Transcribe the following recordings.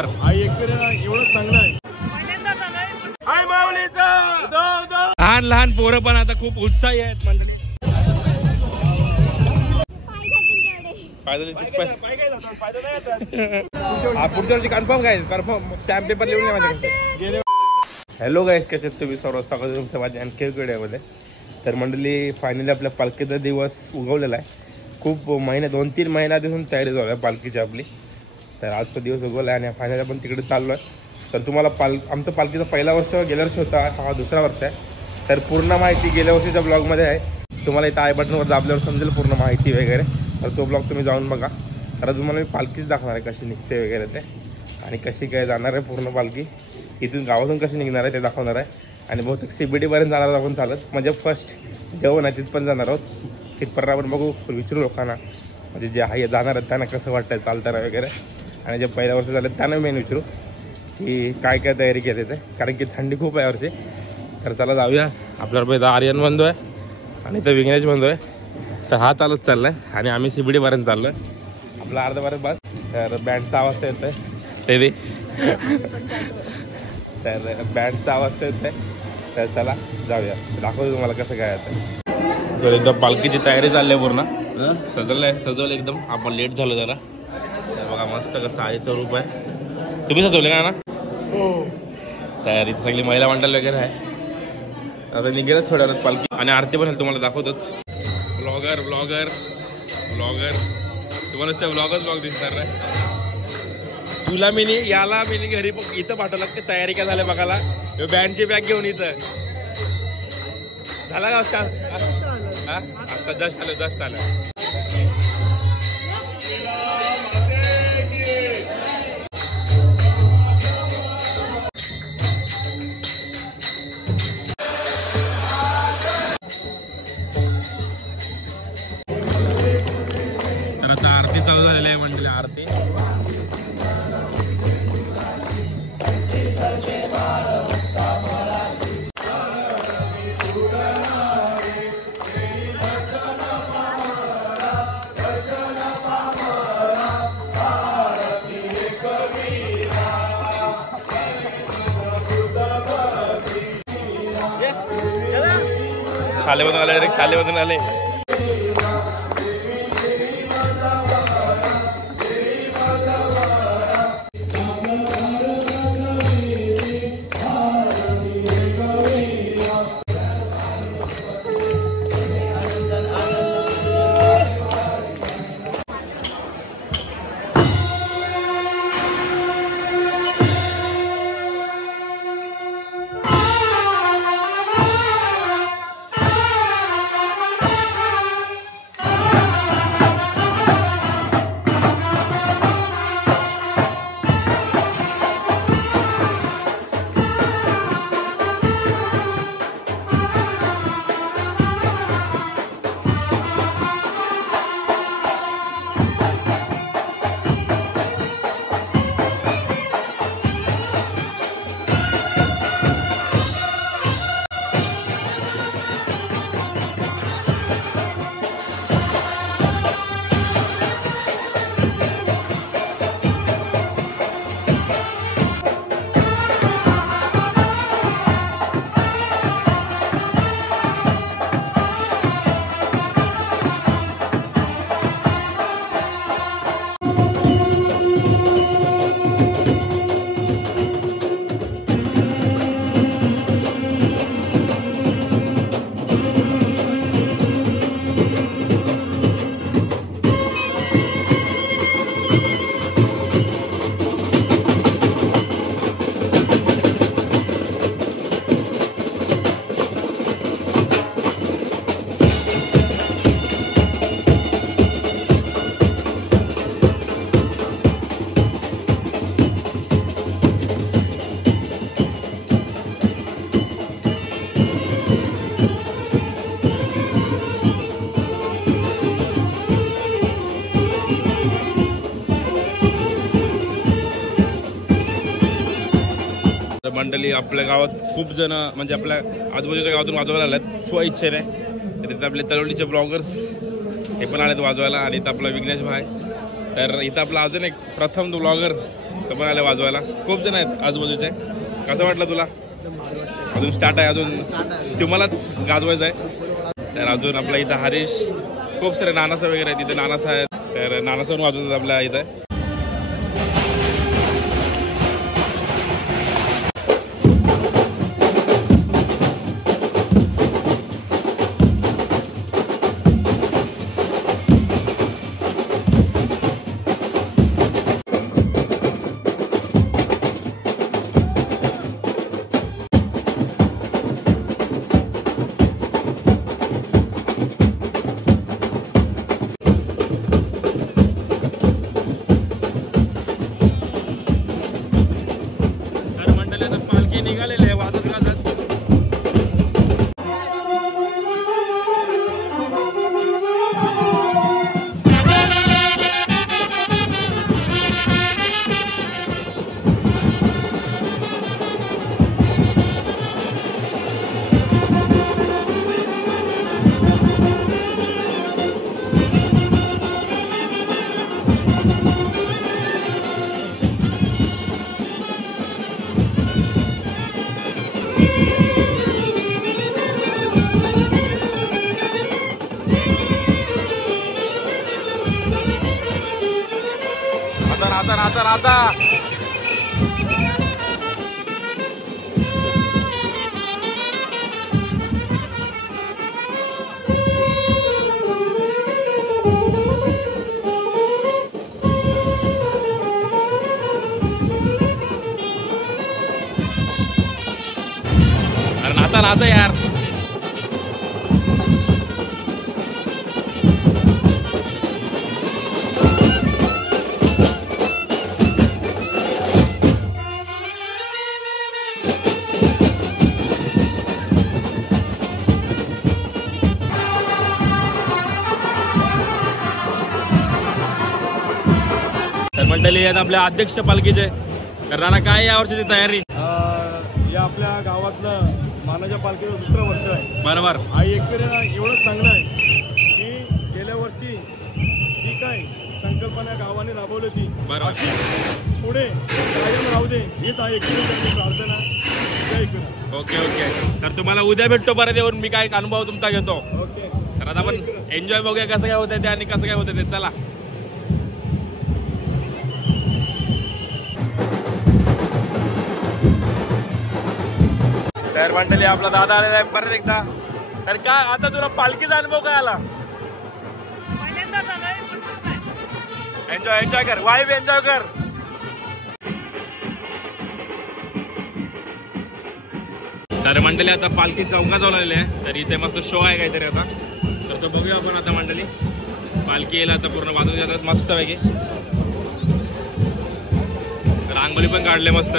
Number. एवढं चांगलं आहे. लहान लहान पोरं पण आता खूप उत्साही आहेत मंडळी. पुढच्या वर्षी कन्फर्म काय कन्फर्म स्टॅम्प पेपर लिहून माझ्याकडे. हॅलो गाईस, कसे आहेत तुम्ही सर्व? स्वागत तुमचं माझ्या आणखी एक व्हिडिओमध्ये. तर मंडळी फायनली आपल्या पालखीचा दिवस उगवलेला आहे. खूप महिने 2-3 महिन्यापासून तयारी झाली आहे पालखीची आपली. तर आजचा दिवस उगवला आहे आणि फायनली आपण तिकडे चाललो आहे. तर तुम्हाला आमचं पालखीचा पहिला वर्ष गेल्या वर्षी होता, हा दुसरा वर्ष आहे. तर पूर्ण माहिती गेल्या वर्षीच्या ब्लॉगमध्ये आहे. तुम्हाला इथं आय बटनवर दाबल्यावर समजेल पूर्ण माहिती वगैरे. तर तो ब्लॉग तुम्ही जाऊन बघा. तर तुम्हाला मी पालखीच दाखवणार आहे, कशी निघते वगैरे ते आणि कशी काय जाणार आहे पूर्ण पालखी. इथून गावातून कशी निघणार आहे ते दाखवणार आहे. आणि बहुतेक CBD जाणार आपण चालत, म्हणजे फर्स्ट जेवण आहे तिथपर्यंत जाणार आहोत. तिथपर्यंत आपण बघू, विचारू लोकांना, म्हणजे जे आहे जाणार आहेत त्यांना कसं वाटतं चालताना वगैरे. आणि जे पहिल्या वर्ष झालं त्यांना मेन विचारू की काय काय तयारी केली ते, कारण की थंडी खूप आहे यावर्षी. तर चला जाऊया. आपल्याबरोबर इथं आर्यन बंधू आहे आणि इथं विघ्नेश बंधू आहे. तर हा चालत चालला आहे आणि आम्ही CBD चाललो आहे. आपला अर्धा बार बस. तर बँडचा आवाज तर येत आहे ते तर बँडचा आवाज तर येत आहे. तर चला जाऊया, दाखवतो तुम्हाला कसं काय येतं. तर एकदम पालखीची तयारी चालली आहे पूर्ण. सजवलं एकदम. आपण लेट झालो जरा. तर बघा मस्त कसं आईचं रूप आहे. तुम्ही सजवले का ना? तयारी सगळी महिला मंडळ वगैरे आहे. आता निघेलच थोड्या वेळात पालखी आणि आरती पण तुम्हाला दाखवतोच. ब्लॉगर तुम्हालाच त्या ब्लॉग दिसणार नाही. तुला मी याला मी घरी इथं पाठवलं की तयारी काय झाल्या बघायला. बँडची बॅग घेऊन इथं झाला का? आता जस्ट आलं. तर आता आरती चालू झालेली आहे म्हणजे आरती. शालेमधून आले. मंडळी आपल्या गावात खूप जण म्हणजे आपल्या आजूबाजूच्या गावातून वाजवायला आल्यात स्वइच्छेने. तर इथं आपले तळवलीचे ब्लॉगर्स हे पण आलेत वाजवायला आणि इथं आपला विघ्नेश भाई. तर इथं आपला अजून एक प्रथम ब्लॉगर तर पण आले वाजवायला. खूप जण आहेत आजूबाजूचे. कसं वाटलं तुला? अजून स्टार्ट आहे, अजून तुम्हालाच गाजवायचं आहे. तर अजून आपल्या इथं हरीश, खूप सारे नानासा वगैरे आहेत. इथे नानासा आहेत, तर नानासा पण वाजवतात आपल्या इथं. निघालेले आहे वाजत गाजत. आता नाचा नाचा. अरे नाचा नाचा यार. तर मंडळी आहेत आपल्या अध्यक्ष पालखीचे. तर राणा काय यावर्षीची तयारी? या आपल्या गावातलं मानाच्या पालखीचं दुसरं वर्ष आहे. बरोबर. आई एकविरा एवढंच चांगलं आहे की गेल्या वर्षी जी काय संकल्पना गावाने राबवली होती, बरोबर, पुढे कायम राहू दे हीच आई एकविराची प्रार्थना. जय एकविरा. Okay okay. तर तुम्हाला उद्या भेटतो परत येऊन. मी काय अनुभव तुमचा घेतो. ओके. तर आता आपण एन्जॉय बघूया कसं काय होतं ते आणि कसं काय होतं ते. चला. तर मंडळी आपला दादा आलेला आहे परत एकदा. तर काय आता तुला पालखीचा अनुभव काय आला? एन्जॉय एन्जॉय कर, वाईब एन्जॉय कर. तर मंडळी आता पालखी चौका चालवलेली आहे. तर इथे मस्त शो आहे काहीतरी आता. तर तो बघूया आपण आता मंडळी. पालखी येईल आता पूर्ण वाजवून जातात मस्त पैकी. रांगोली पण काढले मस्त.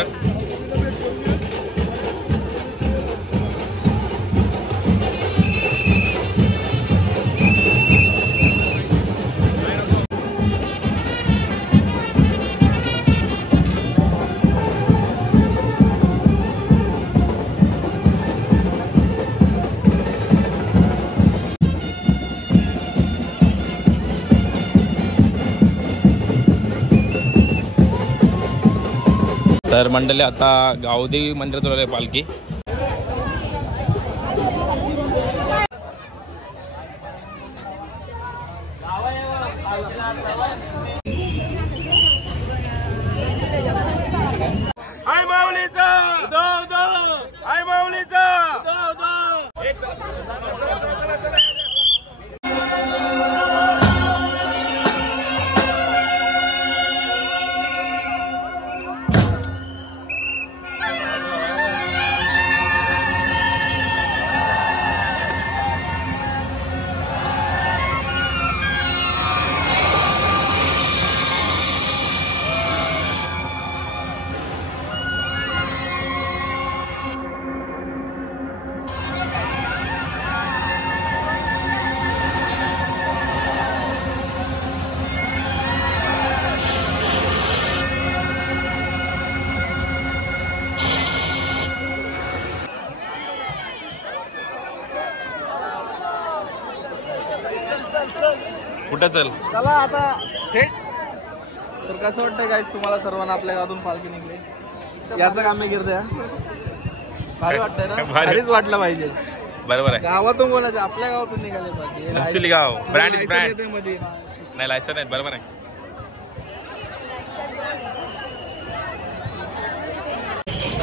तर मंडळी आता गावदेवी मंदिरात आलेली आहे पालखी. आई माऊलीचा आई माऊलीचा. कुठं चल? चला आता थेट तर कसं वाटतं गाईस तुम्हाला सर्वांना आपल्या गावातून पालखी निघली याचं काम मी करतोय भारी वाटतंय ना भारीच वाटलं पाहिजे बरोबर आहे गावातून कोणाच्या आपल्या गावातून निघाले पाहिजे घनसोली गाव ब्रँड इज ब्रँड येते मध्ये नाही लायसन नाही बरोबर आहे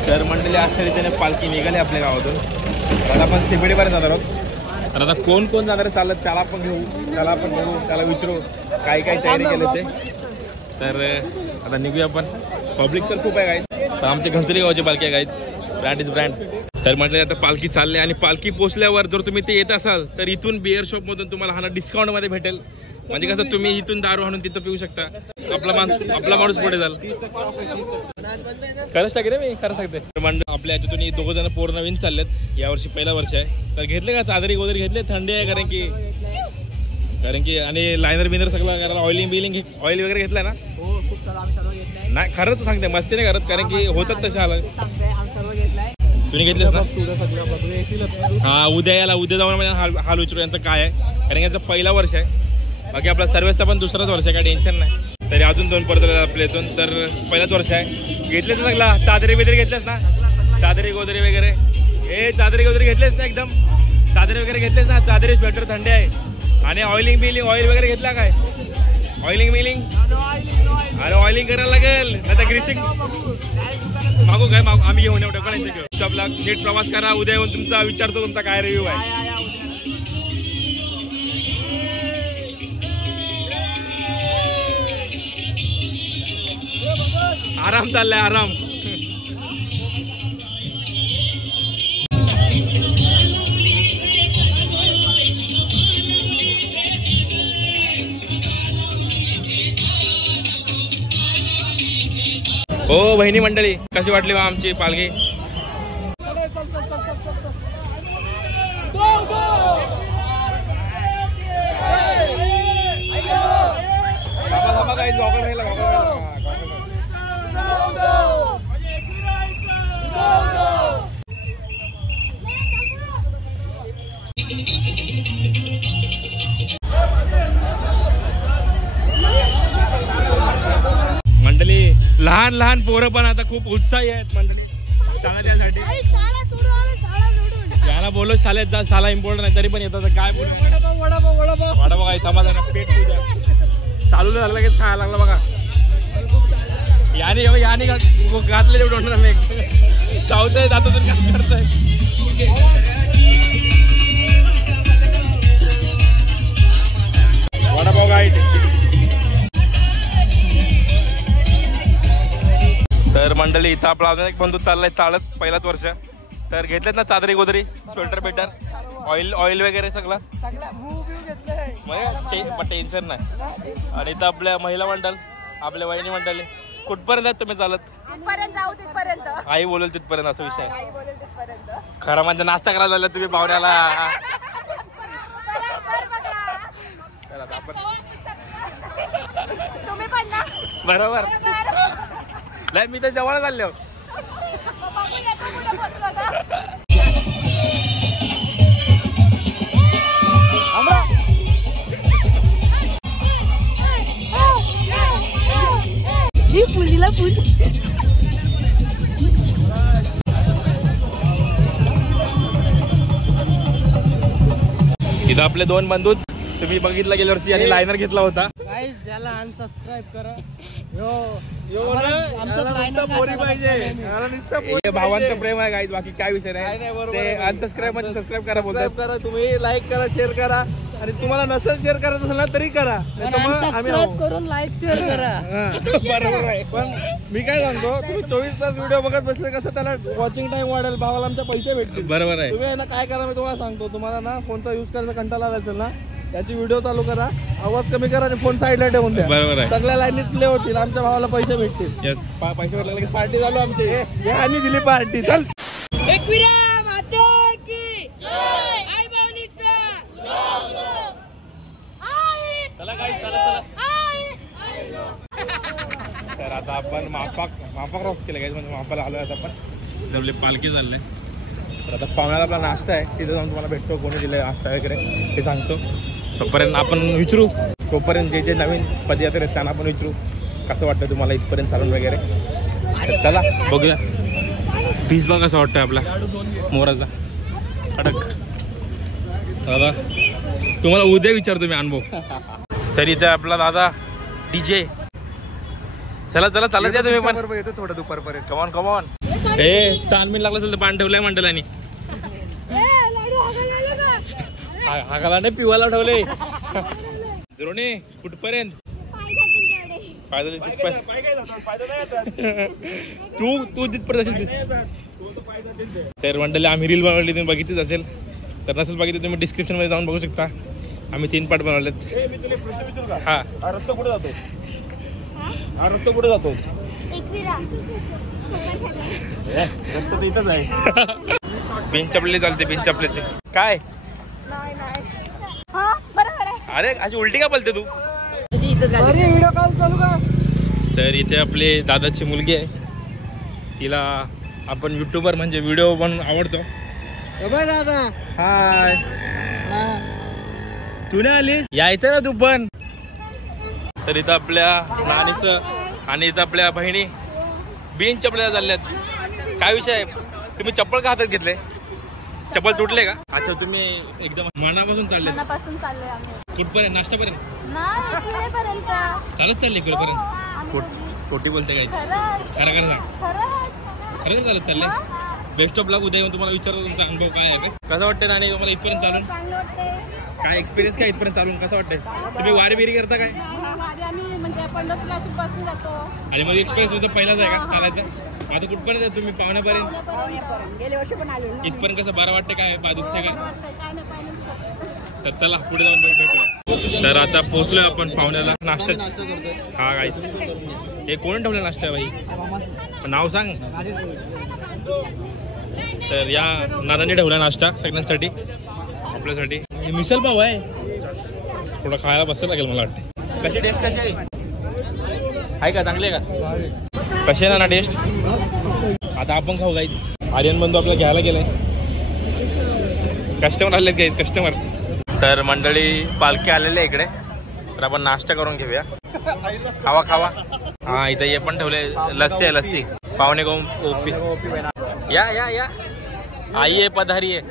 तर मंडळी अशा रीतीने पालखी निघाली आपल्या गावातून आता आपण सिबडीवर जाणार आहोत तर आता कोण कोण जाणार आहे चालत त्याला पण घेऊ त्याला विचारू काय काय तयारी केलं ते तर आता निघूया आपण पब्लिक तर खूप आहे गाईज तर आमच्या घनसोली गावाची पालखी आहे गाईज ब्रँड इज ब्रँड तर म्हटलं आता पालखी चालली आणि पालखी पोचल्यावर जर तुम्ही ते येत असाल तर इथून बिअर शॉपमधून तुम्हाला हा डिस्काउंटमध्ये भेटेल म्हणजे कसं तुम्ही इथून दारू आणून तिथं पिऊ शकता आपला माणूस पुढे जाल खरंच टाके रे मी खरं सांगते मंडळ आपल्या याच्यातून दोघं जण पोर नवीन चाललेत यावर्षी पहिला वर्ष आहे तर घेतले का चादरी वगैरे घेतले थंडी आहे कारण की आणि लायनर बिनर सगळं कारण ऑइल वगैरे घेतलाय ना नाही खरंच सांगते मस्ती नाही करत कारण की होतात तसे आलं तुम्ही घेतलेस ना हा उद्या जाऊन हाल विचारू यांचं काय आहे कारण यांचं पहिला वर्ष आहे बाकी आपला सर्व्हिसचा पण दुसराच वर्ष आहे काय टेन्शन नाही तरी अजून 2 परत आपल्या इथून तर पहिलाच वर्ष आहे घेतलेच ना सगळा चादरी वगैरे घेतलेस ना चादरी गोदरी वगैरे चादरी गोदरी घेतलेस ना एकदम चादरी वगैरे घेतलेस ना चादरी स्वेटर थंडी आहे आणि ऑइलिंग ऑइल वगैरे घेतला काय ऑइलिंग अरे ऑइलिंग करायला लागेल नाही तर ग्रीसिंग मागू काय आम्ही घेऊन येऊ टाकू आपला नीट प्रवास करा उद्या येऊन तुमचा विचारतो तुमचा काय रिव्ह्यू आहे आराम चाललाय आराम हो बहिणी मंडळी कशी वाटली मग आमची पालखी मंडळी लहान पोरं पण आता खूप उत्साही आहेत मंडळी चालण्यासाठी याला बोललो शाळेत जा शाळा इम्पॉर्टंट नाही तरी पण येतात काय वडापाव काय समाधान पेट पूजा चालू झालं लगेच खायला लागला बघा याने घातले तेवढं चावतंय जातून काय करतंय वडापाव गाईड तर मंडळी इथं आपला अजून एक बंधू चाललाय चालत पहिलाच वर्ष तर घेतलेत ना चादरी गोदरी स्वेटर बेटर ऑइल वगैरे सगळं टेन्शन नाही आणि इथं आपल्या महिला मंडळ आपल्या वहिनी मंडळी कुठपर्यंत आहेत तुम्ही चालत आई बोलेल तिथपर्यंत असा विषय खरं म्हणजे नाश्ता करायला झाला तुम्ही पाहुण्याला बरोबर नाही मी तर जवळ चालले हो पुलीला पूल इथं आपले 2 बंधूच तुम्ही बघितलं गेल्या वर्षी आणि लायनर घेतला होता त्याला अनसबस्क्राईब करा भावांचं प्रेम आहे गाईज बाकी काय विषय नाही ते अनसबस्क्राईब मध्ये सबस्क्राईब करा बोलतात करा तुम्ही लाईक करा शेअर करा आणि तुम्हाला नसेल शेअर करायचं असेल ना तरी करा आम्ही करून लाईक शेअर करा बरोबर आहे पण मी काय सांगतो तुम्ही 24 तास व्हिडिओ बघत बसले कसं त्याला वॉचिंग टाइम वाढेल भावाला आमचे पैसे भेटतील बरोबर आहे तुम्ही ना काय करा मी तुम्हाला सांगतो तुम्हाला ना फोनचा युज करायचा कंटाळा आला असेल ना याची व्हिडिओ चालू करा आवाज कमी करा आणि फोन साईडला ठेवून द्या बरोबर आहे सगळ्या लाईनीत प्ले होतील आमच्या भावाला पैसे भेटतील यस पैसे भेटले पार्टी चालू आमची आणि दिली पार्टी चल तर आता आपण माफा क्रॉस केलं काय म्हणजे मापाला आलोय आता आपण आपली पालखी चाललंय तर आता पाहुण्याला आपला नाश्ता आहे तिथे जाऊन तुम्हाला भेटतो कोणी दिलं नाश्ता वगैरे ते सांगतो तोपर्यंत आपण विचारू तोपर्यंत जे नवीन पदयात्रा आहेत त्यांना आपण विचारू कसं वाटतं तुम्हाला इथपर्यंत चालून वगैरे. तर चला बघूया. पीस बघा कसं वाटतं आपला मोराचा अडक. दादा तुम्हाला उद्या विचारतो मी अनुभव. तरी इथे आपला दादा DJ. चला चला चालत या तुम्ही पण. येतो थोडं दुपारपर्यंत. Come on come on. ताणमीन लागला असेल तर पान ठेवलंय मंडळानी. हागाला नाही पिवायला ठेवले. द्रोणी कुठपर्यंत तू तिथपर्यंत असेल. तर मंडळी आम्ही रील बनवली तुम्ही बघितलीच असेल. तर नसेल बघितली तुम्ही डिस्क्रिप्शन मध्ये जाऊन बघू शकता. आम्ही 3 पार्ट बनवलेत. हा रस्ता कुठे जातो? हा रस्ता कुठे जातो? रस्ता तर इथंच आहे. बिन चपले चालते बिन चपल्याचे काय. अरे अशी उलटी का बोलते तू. तर इथे आपले दादाची मुलगी आहे. तिला आपण युट्यूबर म्हणजे व्हिडिओ बनवून आवडतो. दादा हाय तू नाही आलीस यायचं ना तू पण. तर इथं आपल्या नानीस आणि इथं आपल्या बहिणी बिन चपल्या चालल्यात. काय विषय आहे तुम्ही चप्पल का हातात घेतले. चप्पल तुटले का. अच्छा तुम्ही एकदम मनापासून चालले. मनापासून चाललोय आम्ही. कुठपर्यंत नाश्त्यापर्यंत नाही इकडेपर्यंत. चालत चालले इकडेपर्यंत. खोटी बोलते काहीच. खरं खरं सांग. खरं चालत चालले. बेस्ट ऑफ लक. उद्या येऊन तुम्हाला विचारतो तुमचा अनुभव काय आहे. कसं वाटतं नानी तुम्हाला इथपर्यंत चालून. काय एक्सपिरियन्स काय इथपर्यंत चालून कसं वाटतंय. तुम्ही वारी बिरी करता काय. आणि मग एक्सपिरियन्स तुमचा पहिलाच आहे का चालायचा. आता कुठपर्यंत आहे तुम्ही पाहुण्यापर्यंत. गेल्या वर्षी पण आलो. इथपर्यंत कसं बरं वाटतं काय पाय दुखते काय. तर चला पुढे जाऊन भेटूया. तर आता पोहोचलोय आपण पाहुण्याला. नाश्ता हा गाईस. हे कोणी ठेवलं नाश्ता बाई नाव सांग. तर या नानाने ठेवला नाश्ता सगळ्यांसाठी आपल्यासाठी. मिसल पाव आहे. थोडं खायला बसायला लागेल मला वाटतं. कशी टेस्ट कशी आहे का चांगली आहे का. कशी आहे ना टेस्ट. आता आपण खाऊ गाईच. आर्यन बंधू आपल्याला घ्यायला गेलाय. कस्टमर आलेत गाईज कस्टमर. तर मंडळी पालखी आलेले इकडे. तर आपण नाश्ता करून घेऊया. खावा खावा. हा इथं हे पण ठेवले लस्सी आहे लस्सी. पाहुणे गाऊन ओपी. या या या आई आहे पधारी आहे.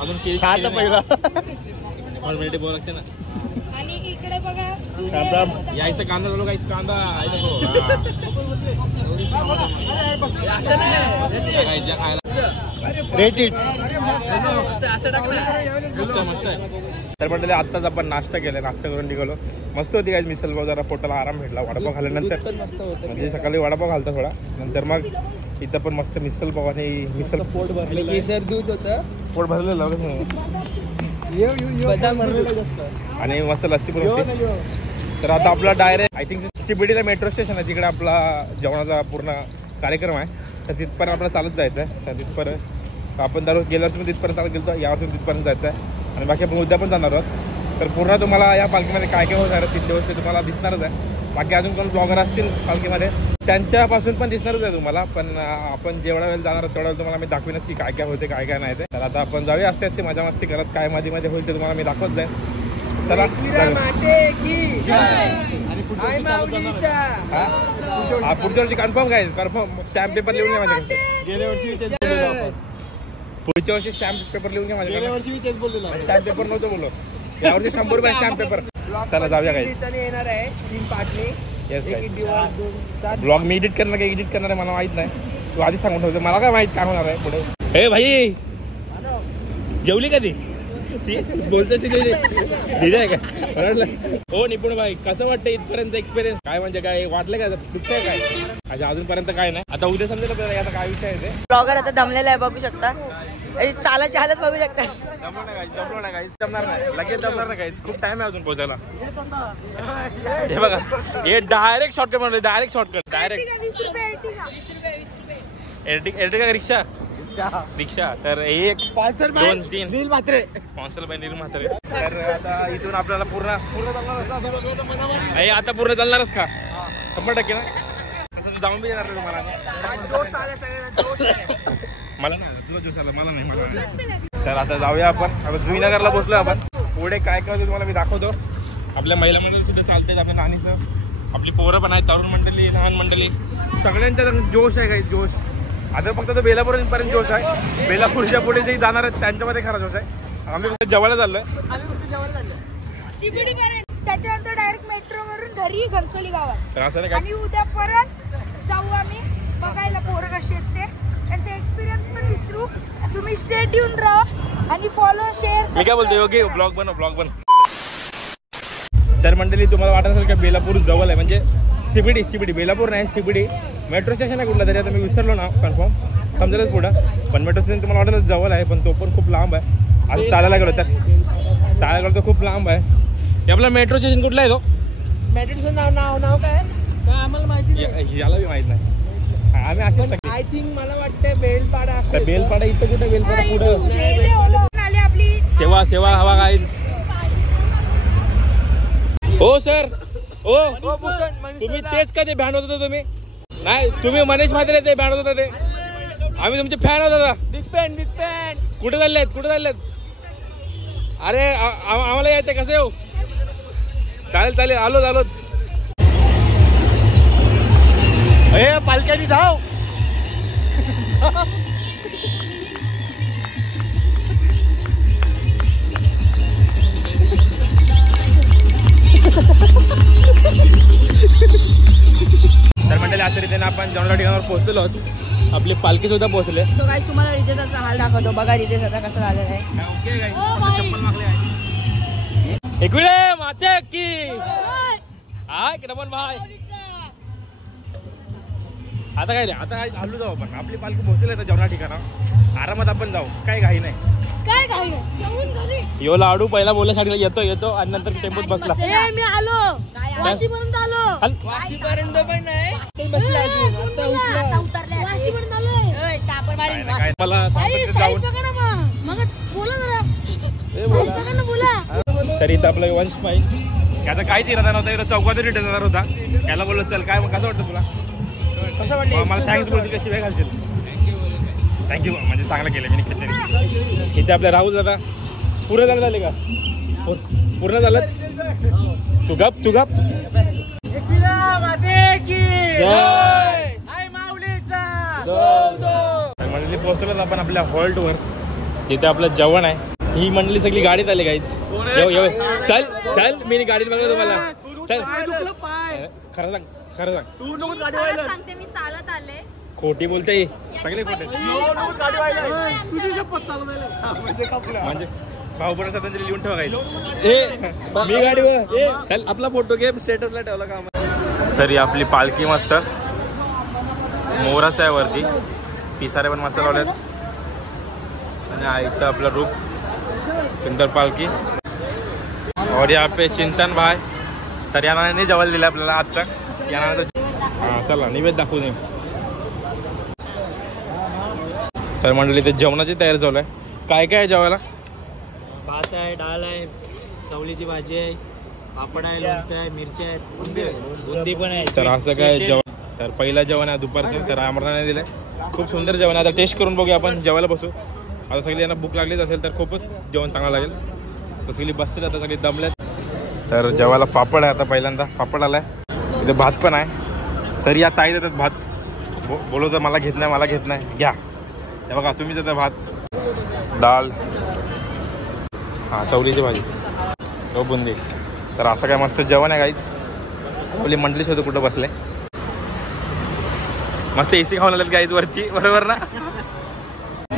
अजून केस मिनिटे बोल लागते ना. आणि इकडे बघा यायचं कांदा झालो काहीच कांदा रेटेड मस्त आहे. तर म्हटलं आत्ताच आपण नाश्ता केला. नाश्ता करून निघालो. मस्त होती काय मिसल पाव. जरा पोटाला आराम भेटला. वडापाव खाल्ल्यानंतर म्हणजे सकाळी वडापाव घालता थोडा. नंतर मग इथं पण मस्त मिसल पाव आणि मिसल पोट भरलेलं. दूध होतं पोट भरलेलं आणि मस्त लस्सी पण होती. तर आता आपला डायरेक्ट आय थिंक CBDला मेट्रो स्टेशन आहे. तिकडे आपला जेवणाचा पूर्ण कार्यक्रम आहे. तर तिथपर्यंत आपल्याला चालत जायचं आहे. तर तिथपर्यंत आपण दररोज गेल्या वर्षी तिथपर्यंत चालत गेलो. यावर्षी तिथपर्यंत जायचं आहे. आणि बाकी आपण उद्या पण जाणार आहोत. तर पूर्ण तुम्हाला या पालखीमध्ये काय काय होणार 3 दिवस ते तुम्हाला दिसणारच आहे. बाकी अजून कोण ब्लॉगर असतील पालखीमध्ये त्यांच्यापासून पण दिसणारच आहे तुम्हाला. पण आपण जेवढा वेळ जाणार तेवढा वेळ तुम्हाला मी दाखवेनच की काय काय होते काय काय नाही ते. तर आता आपण जाऊया असते असते मजा मस्ती करत. काय मध्ये मध्ये होईल ते तुम्हाला मी दाखवत जाईल. चला पुढच्या वर्षी कन्फर्म काय कन्फर्म स्टॅम्प पेपर लिहून घ्या माझ्याकडे. गेल्या वर्षी तेच बोललेलो आपण. पुढच्या वर्षी स्टॅम्प पेपर लिहून घ्या माझ्याकडे. गेल्या वर्षी मी तेच बोललेलो. स्टॅम्प पेपर नव्हतं बोललो. यावर्षी 100 रुपये स्टॅम्प पेपर. चला जाऊया काही. येणार आहे 3 पार्टने. ब्लॉग मी एडिट करणार काय एडिट करणार आहे मला माहित नाही. तू आधी सांगून ठेवतो. मला काय माहित काय होणार आहे पुढे. हे भाई जेवली कधी ती बोलतोच दिदी आहे का. हो निपुण भाई कसं वाटतं इथपर्यंत एक्सपिरियन्स काय म्हणजे काय वाटलं काय दुखतंय काय. अच्छा अजूनपर्यंत काय नाही. आता उद्या समजेल याचा काय विषय आहे ते. ब्लॉगर आता दमलेला आहे बघू शकता. चालायची हालत बघू शकता. जमलो नाही काहीच जमणार नाही. लगेच जमणार नाही काहीच. खूप टाइम आहे अजून पोहोचायला. हे बघा हे डायरेक्ट शॉर्टकट म्हणलं. डायरेक्ट शॉर्टकट डायरेक्ट एर्टिगा रिक्षा रिक्षा. तर 1 2 3 स्पॉन्सर बाय नील म्हात्रे. तर आता इथून आपल्याला पूर्ण आता पूर्ण चालणारच का 100% ना. तसं जाऊन बी येणार नाही तुम्हाला. मला नाही तुला जोश आला मला नाही मला. तर आता जाऊया आपण. आता जुईनगरला बसलो आपण. पुढे काय काय तुम्हाला मी दाखवतो. आपल्या महिला मंडळी सुद्धा चालतात, आपल्या नानीचं, आपली पोरं पण आहेत, तरुण मंडळी, लहान मंडळी, सगळ्यांचा जोश आहे काही जोश. आता फक्त तो बेलापूरपर्यंत जोश आहे. बेलापूरच्या पुढे जे जाणार आहेत त्यांच्यामध्ये खरा जोश आहे. आम्ही फक्त जेवायला चाललोय. CBD पर्यंत, त्याच्यानंतर डायरेक्ट मेट्रो वरून घरी घनसोली गावात. असं नाही काय आणि उद्या परत जाऊ आम्ही बघायला पोरं कशी आहेत ते, त्यांचा एक्सपिरियन्स पण विचारू. तुम्ही स्टे ट्यून राहा आणि फॉलो शेअर. मी काय बोलतो योगी ब्लॉग बन. तर मंडळी तुम्हाला वाटत असेल का बेलापूर जवळ आहे, म्हणजे CBD बेलापूर नाही, CBD मेट्रो स्टेशन आहे कुठला तरी, आता मी विसरलो ना कन्फर्म, समजेलच पुढं. पण मेट्रो स्टेशन तुम्हाला वाटत जवळ आहे, पण तो पण खूप लांब आहे. आज चालायला गेलो तर खूप लांब आहे. हे आपला मेट्रो स्टेशन कुठला आहे तो? मेट्रोचं नाव काय आम्हाला माहिती याला बी माहित नाही. आम्ही असेच टाकले. आय थिंक मला वाटतं बेलपाडा. बेलपाडा इथं कुठं? बेलपाडा पुढं आले आपली सेवा हवा काय. हो सर, ओ तुम्ही तेच का ते बँड होत होता तुम्ही? नाही, तुम्ही मनीष म्हात्रे ते बँड होत होता ते. आम्ही तुमचे फॅन होत होता. Big fan. कुठे चाललेत? अरे आम्हाला यायचं कसं येऊ? चालेल आलोच. पालख्यानी जाऊ. तर मंडळी अशा रीतीने आपण जेवणाच्या ठिकाणावर पोहोचलेलो आहोत. आपली पालखी सुद्धा पोहोचले. सो गाईस तुम्हाला रितेशचा हाल दाखवतो. बघा रितेश आता कसं झालेलं आहे. चप्पल मागले आहे. एक वेळ माते की हाय रमन भाई. आता काय नाही, आता हल्लू जाऊ आपण. आपली पालखी पोहोचली आहे जेवणा ठिकाणा. आरामात आपण जाऊ, काय घाई नाही. काय झालं? यो लाडू पहिला बोलण्यासाठी येतो आणि नंतर टेम्पोत बसला. मी आलो वाशीपर्यंत आलो. वाशीपर्यंत पण नाही. वाशीपर्यंत आलोय. टापर मारीन. काय मला साईज जाऊन बघा ना मग बोला जरा. साईज बघा ना बोला. तरी इथं आपलं वंश पाहिजे. त्याचा काहीच इरादा नव्हता, इथं चौकात रिटर्न जाणार होता. त्याला बोललो चल, काय मग कसं वाटतं तुला? कसं वाटलं? मला थँक्स बोलतो, कशी वेळ घालशील. थँक्यू, म्हणजे चांगलं केलं मी किती. इथे आपल्या राहुल दादा पूर्ण झाले का? पूर्ण झालं. तुगाप मंडळी पोहोचलो आपण आपल्या हॉल्टवर, जिथे आपलं जेवण आहे. ही मंडळी सगळी गाडीत आली गाईच. चल मी गाडीत बघतो तुम्हाला. चल खरं सांग. सांगते मी चालत आले. खोटी बोलते सगळे खोटे. म्हणजे भाऊबरोबर स्वतंत्र लिहून ठेवा गाईच. मी गाडीवर आपला फोटो घे, स्टेटसला ठेवला का? तरी आपली पालखी मस्त मोराचं आहे वरती. पिसारे पण मस्त लावलेत. आणि आईचं आपलं रूप सुंदर पालखी. और यहाँ पे चिंतन भाई. तर या नाण्याने जेवायला दिलं आपल्याला आजचा. या नाण्याचं हां चला निवेद दाखवू दे. तर मंडळी ते जेवणाची तयारी चालू आहे. काय काय आहे जेवायला? भात आहे, डाळ आहे, चवळीची भाजी आहे, पापड आहे, लोणचं आहे, मिरची आहेत, बुंदी पण आहे. तर असं काय जेवण. तर पहिलं जेवण आहे दुपारचं. तर अमराने दिलंय. खूप सुंदर जेवण आहे. आता टेस्ट करून बघूया आपण. जेवायला बसू. आता सगळी यांना भूक लागलीच असेल तर खूपच जेवण चांगलं लागेल. तर सगळी बसतील आता, सगळी दमल्यात. तर जेवायला पापड आहे. आता पहिल्यांदा पापड आलाय. इथे भात पण आहे. तरी या ताई देतात भात. बोलवतं मला घेत नाही घ्या. हे बघा तुम्हीच येतं भात, डाळ, हां चवळीची भाजी, तो बुंदी. तर असं काय मस्त जेवण आहे गाईच. आपली मंडळीच होतं कुठं बसले. मस्त AC खाऊन आलेत गाईज वरची, बरोबर ना?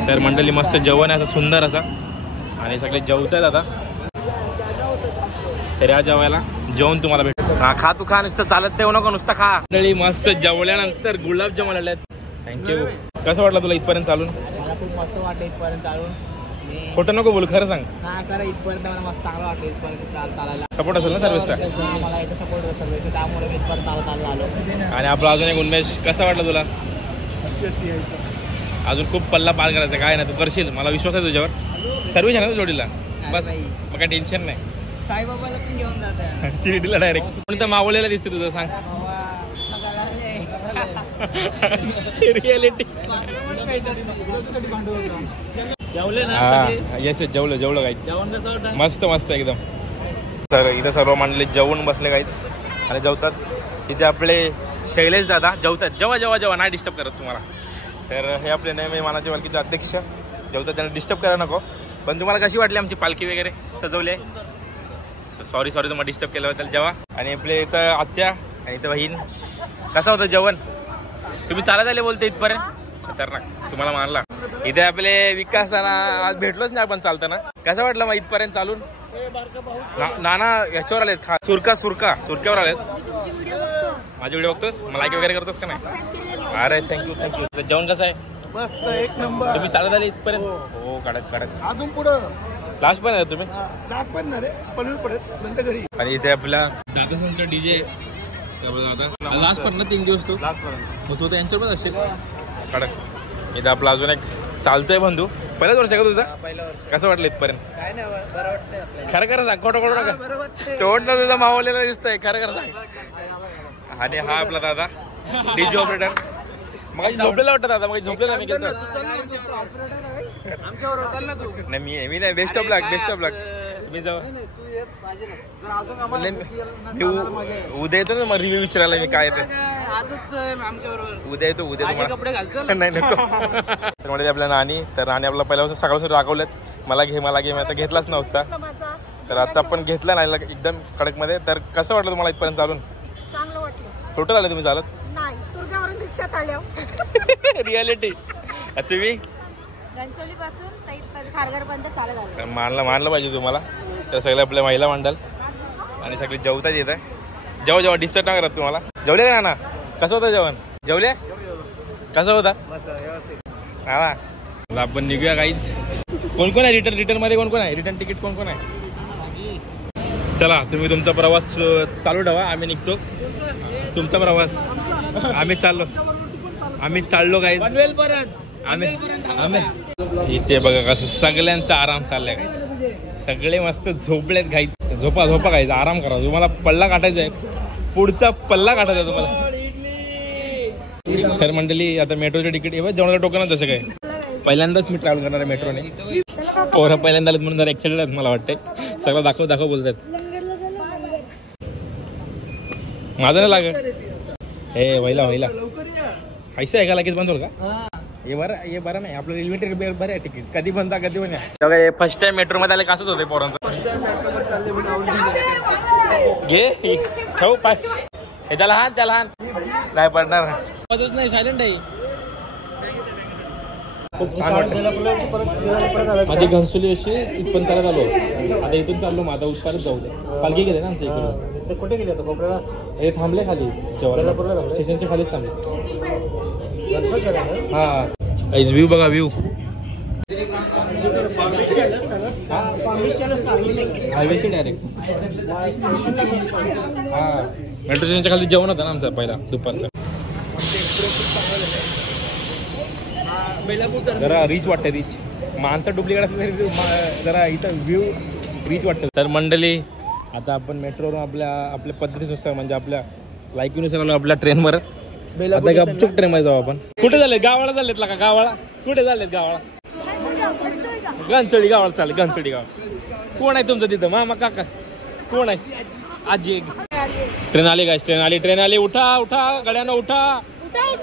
तर मंडळी मस्त जेवण आहे असं सुंदर असा. आणि सगळे जेवत आहेत आता. तर या जेवायला जेवण तुम्हाला भेटतं. हा खा, तू खा, नुसतं चालत देऊ नका, नुसतं खा. मंडळी मस्त जेवल्यानंतर गुलाबजामुन आले आहेत. थँक्यू. कसं वाटलं तुला इथपर्यंत चालून? मला खूप मस्त वाटतं इथपर्यंत चालून. खोटं नको बोल, खरं सांग. नाही खरं इथपर्यंत मला मस्त चांगलं वाटतं. इथपर्यंत चालायला सपोर्ट असेल ना सर्व्हिसचा? मला याचा सपोर्ट होता सर्व्हिस, त्यामुळे मी इथपर्यंत चालत आलो. आणि आपला अजून एक उन्मेष, कसं वाटलं तुला? अजून खूप पल्ला पार करायचा. काय नाही, तू करशील, मला विश्वास आहे तुझ्यावर. सर्व्हिस आहे ना जोडीला, बस मग काय टेन्शन नाही. साईबाबाला पण घेऊन जातात चिरडीला डायरेक्ट. कोणतं मावलेला दिसते तुझं सांग. रियालिटी. जेवले ना हा सगळे? येस जेवलं काही. जेवण कसं वाटतं? मस्त एकदम. तर इथं सर्व मंडळी जेवून बसले काहीच आणि जेवतात. इथे आपले शैलेश दादा जेवतात. जेव्हा नाही डिस्टर्ब करत तुम्हाला. तर हे आपले नेहमी मानाचे पालखीचे अध्यक्ष जेवतात, त्यांना डिस्टर्ब करायला नको. पण तुम्हाला कशी वाटली आमची पालखी वगैरे सजवली आहे? सॉरी तुम्हाला डिस्टर्ब केल्याबद्दल. जेव्हा आणि आपले इथं आत्या आणि इथं बहीण. कसं होतं जेवण? तुम्ही चालत आले बोलते इथपर्यंत, खतरनाक. तुम्हाला मानला. इथे आपले विकास दादा आज भेटलोच नाही आपण चालताना. कसं वाटलं मग इथपर्यंत चालून? नाना याच्यावर आलेत, सुरक्यावर आलेत. माझे व्हिडिओ बघतोस? मला लाईक वगैरे करतोस का नाही? अरे थँक्यू. जेवण कसं आहे? मस्त एक नंबर. तुम्ही चालत आले इथपर्यंत? हो कडक. अजून पुढं लास्ट पण आहे तुम्ही? लास्ट पण ना रे, पडत नंतर घरी. आणि इथे आपला दादासांचा डीजे दादा लास्ट पण ना 3 दिवस तो लास्ट पर्यंत तो यांच्यावर पण असेल कडक. इथं आपला अजून एक चालतोय बंधू. पहिलाच वर्ष आहे का तुझा? पहिलं वर्ष. कसं वाटलं इथपर्यंत? काय नाही, बरं वाटतंय. खरं सांग, खोटं नका. तोंड तुझा मावलेला दिसतंय. खरं सांग. आणि हा आपला दादा डीजे ऑपरेटर. मग झोपलेला वाटतं दादा? मग झोपलेला मी गेलो नाही. मी नाही. बेस्ट ऑफ लक. मी जाऊ मी उद्या येतो ना, मग रिव्ह्यू विचारायला मी काय येते. उद्या येतो तुम्हाला. नाही तर म्हणजे आपल्या नानी. तर नानी आपला पहिल्यापासून सकाळपासून दाखवलेत मला घे. मी आता घेतलाच नव्हता, तर आता आपण घेतला नाही एकदम कडकमध्ये. तर कसं वाटलं तुम्हाला इथपर्यंत चालून? चांगलं वाटलं. टोटल आले तुम्ही चालत? नाही, तुर्गावरून रिक्षात आल्या. रियालिटी. तुम्ही घनसोली पासून खारघरपर्यंत चालत आलो. मानलं पाहिजे तुम्हाला. तर सगळे आपल्या महिला मंडळ आणि सगळे जेवतात येत आहे. जेव्हा डिस्टर्ब नाही करत तुम्हाला. जेवले का ना? कसं होतं जेवण? जेवले? कसं होता? हा. आपण निघूया काहीच. कोण आहे रिटर्न मध्ये? कोण आहे? रिटर्न तिकीट कोण आहे? चला तुम्ही तुमचा प्रवास चालू ठेवा. आम्ही निघतो. तुमचा प्रवास आम्ही चाललो काहीच. आम्ही इथे बघा कसं सगळ्यांचा आराम चाललाय. काय सगळे मस्त झोपलेत. घाईच झोपा खायचं, आराम करा. तुम्हाला पल्ला काढायचा आहे, पुढचा पल्ला काढायचा तुम्हाला. खरं मंडळी आता मेट्रोचे तिकीट जेवणाचं टोकन जसं काय पहिल्यांदाच मी ट्रॅव्हल करणार आहे मेट्रोने. पोरं पहिल्यांदा आलेत म्हणून जरा एक्साइटेड आहेत मला वाटतंय. सगळं दाखव बोलतात. माझं नाही लागत. हे व्हायला ऐसा आहे का? लगेच बंद होईल का? हे बरं नाही. आपलं रेल्वे तिकीट बरं आहे. तिकीट कधी बनता कधी पण. फर्स्ट टाइम मेट्रो मध्ये आले कसंच होते पोरांचं. घे खाऊ पाय. हे त्याला हान नाही पडणार. नाही सायलेंट आहे. खूप छान वाटतं. माझी घनसोली अशी चितपण चालत आलो. आता इथून चाललो मग आता उत्पादत जाऊ दे. पालखी गेले ना आमच्या इकडे. कुठे गेले आता कोपऱ्याला? हे थांबले खाली जेव्हा स्टेशनच्या खालीच थांबले. हा व्ह्यू बघा. व्ह्यू हायवेशी डायरेक्ट. हा मेट्रो स्टेशनच्या खाली जेवण होतं ना आमचा पहिला दुपारचा. जरा रिच वाटतं. रिच माणसं डुप्लिकेट असलं तरी जरा इथं व्ह्यू रिच वाटतं. तर मंडळी आता आपण मेट्रोवरून आपल्या पद्धतीनुसार म्हणजे आपल्या लायकीनुसार आलो आपल्या ट्रेनवर. आता गपचूप ट्रेनमध्ये जाऊ आपण. कुठे झाले? गावाला चाललेत का? गावाला कुठे चाललेत? गावाला घनसोली गावाला चालले. घनसोली गाव. कोण आहे तुमचं तिथं? मामा काका कोण आहे? आजी. ट्रेन आली काय? ट्रेन आली. उठा गड्यानं उठा.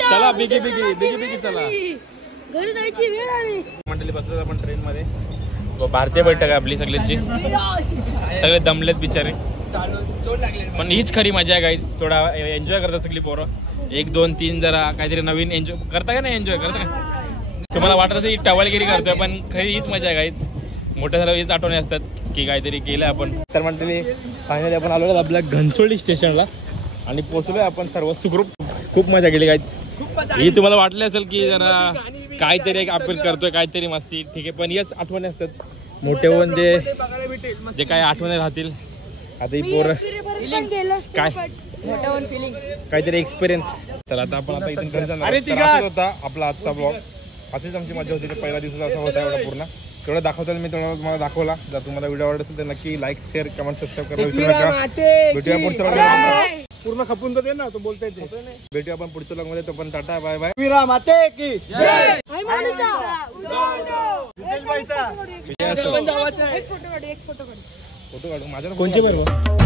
चला बिगी चला. घरी जायची वेळ आली. मंडळी बसलो आपण ट्रेन मध्ये. भारतीय बैठक आहे आपली सगळ्यांची. सगळे दमलेत बिचारे. पण हीच खरी मजा आहे गाईज. थोडा एन्जॉय करतात सगळी पोरं. 1 2 3 जरा काहीतरी नवीन एन्जॉय करता का नाही? एन्जॉय करता का? तुम्हाला वाटत असेल की टवालगिरी करतोय, पण खरी हीच मजा आहे गाईज. मोठ्या झाल्यावर हीच आठवणी असतात की काहीतरी केलं आपण. तर म्हणते फायनली आपण आलो आपल्या घनसोली स्टेशनला आणि पोहोचलोय आपण सर्व सुखरूप. खूप मजा केली गाईज. ही तुम्हाला वाटले असेल की जरा काहीतरी आपण करतोय काहीतरी मस्ती. ठीक आहे, पण याच आठवणी असतात मोठे होऊन जे काही आठवणी राहतील. आता ही पोरं काय काहीतरी एक्सपिरियन्स. तर आता आपण आता इथून घरी जाणार होता आपला आजचा ब्लॉग. अशीच आमची मजा होती. पहिला दिवस असा होता एवढा पूर्ण. तेवढं दाखवता मी तुम्हाला दाखवला. जर तुम्हाला व्हिडिओ आवडत असेल तर नक्की लाईक शेअर कमेंट सबस्क्राईब करायला विसरू नका. भेटूया पुढच्या पूर्ण खपून जाते ना तो बोलता येते. भेटूया आपण पुढच्या ब्लॉग मध्ये. तो पण टाटा बाय बाय. एक फोटो फोटो काढू माझ्या कोणचे बरोबर